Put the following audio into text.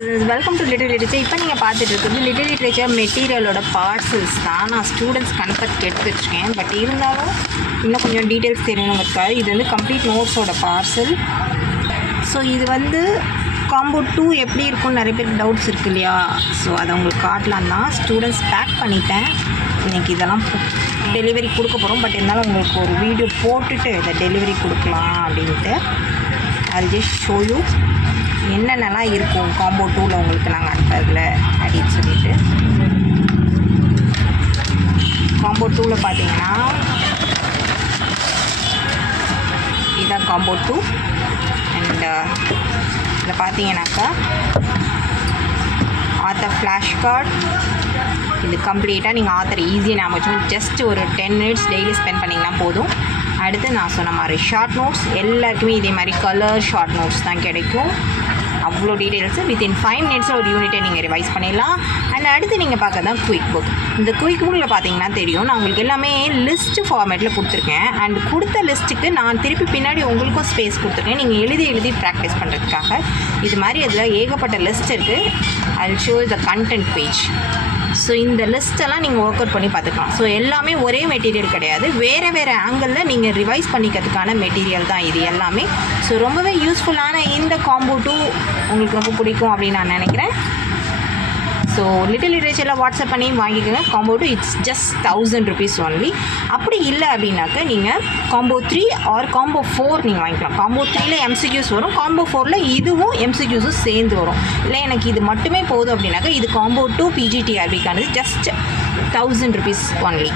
Welcome to little literature. இப்போ நீங்கள் பார்த்துட்டு இருக்குது லிட்டில் லிட்ரேச்சர் மெட்டீரியலோட பார்சல்ஸ் தான். நான் ஸ்டூடெண்ட்ஸ் கணக்கு எடுத்து வச்சுருக்கேன். பட் இருந்தாலும் இன்னும் கொஞ்சம் டீட்டெயில்ஸ் தெரியணுங்கிறதுக்காக இது வந்து கம்ப்ளீட் நோட்ஸோட பார்சல். ஸோ இது வந்து காம்போ 2 எப்படி இருக்கும்னு நிறைய பேருக்கு டவுட்ஸ் இருக்குது இல்லையா? ஸோ அதை உங்களுக்கு காட்டலாம் தான் ஸ்டூடெண்ட்ஸ் பேக் பண்ணிட்டேன். இன்றைக்கி இதெல்லாம் டெலிவரி கொடுக்க போகிறோம். பட் இருந்தாலும் உங்களுக்கு ஒரு வீடியோ போட்டுட்டு இதை டெலிவரி கொடுக்கலாம் அப்படின்ட்டு அது ஜஸ்ட் ஷோ யூ என்னென்னலாம் இருக்கும் காம்போ 2ல் உங்களுக்கு நாங்கள் அனுப்புறதுல அப்படின்னு சொல்லிட்டு. காம்போ 2ல் பார்த்தீங்கன்னா இதுதான் காம்போ 2. அண்ட் இதில் பார்த்தீங்கன்னாக்கா ஆத்தர் ஃப்ளாஷ் கார்டு. இது கம்ப்ளீட்டாக நீங்கள் ஆத்தர் ஈஸியாக ஞாபகம் வச்சுக்கணும். ஜஸ்ட் ஒரு 10 மினிட்ஸ் டெய்லி ஸ்பெண்ட் பண்ணிங்கன்னா போதும். அடுத்து நான் சொன்ன மாதிரி ஷார்ட் நோட்ஸ் எல்லாருக்குமே இதே மாதிரி கலர் ஷார்ட் நோட்ஸ் தான் கிடைக்கும். அவ்வளோ டீட்டெயில்ஸு வித்தின் 5 மினிட்ஸில் ஒரு யூனிட்டை நீங்கள் ரிவைஸ் பண்ணிடலாம். அண்ட் அடுத்து நீங்கள் பார்க்க தான் குயிக் புக். இந்த குயிக் புக்கில் பார்த்தீங்கன்னா தெரியும், நான் உங்களுக்கு எல்லாமே லிஸ்ட்டு ஃபார்மேட்டில் கொடுத்துருக்கேன். அண்ட் கொடுத்த லிஸ்ட்டுக்கு நான் திருப்பி பின்னாடி உங்களுக்கும் ஸ்பேஸ் கொடுத்துருக்கேன், நீங்கள் எழுதி ப்ராக்டிஸ் பண்ணுறதுக்காக. இது மாதிரி அதில் ஏகப்பட்ட லிஸ்ட் இருக்குது. I will show the content page. So இந்த லிஸ்ட்டெல்லாம் நீங்கள் ஒர்க் அவுட் பண்ணி பார்த்துக்கலாம். ஸோ எல்லாமே ஒரே மெட்டீரியல் கிடையாது, வேறு ஆங்கிளில் நீங்கள் ரிவைஸ் பண்ணிக்கிறதுக்கான மெட்டீரியல் தான் இது எல்லாமே. ஸோ ரொம்பவே யூஸ்ஃபுல்லான இந்த காம்போ 2 உங்களுக்கு ரொம்ப பிடிக்கும் அப்படின்னு நான் நினைக்கிறேன். ஸோ லிட்டில் லிட்ரேச்சரில் வாட்ஸ்அப் பண்ணி வாங்கிக்கோங்க. Combo 2 it's just 1000 rupees only. அப்படி இல்லை அப்படின்னாக்க நீங்கள் காம்போ 3 ஆர் காம்போ 4 நீங்கள் வாங்கிக்கலாம். காம்போ 3ல் MCQs வரும், காம்போ 4ல் இதுவும் MCQஸும் சேர்ந்து வரும். இல்லை எனக்கு இது மட்டுமே போதும் அப்படின்னாக்கா இது காம்போ 2 PGTRBக்கானது ஜஸ்ட் 1000 rupees ஒன்லி.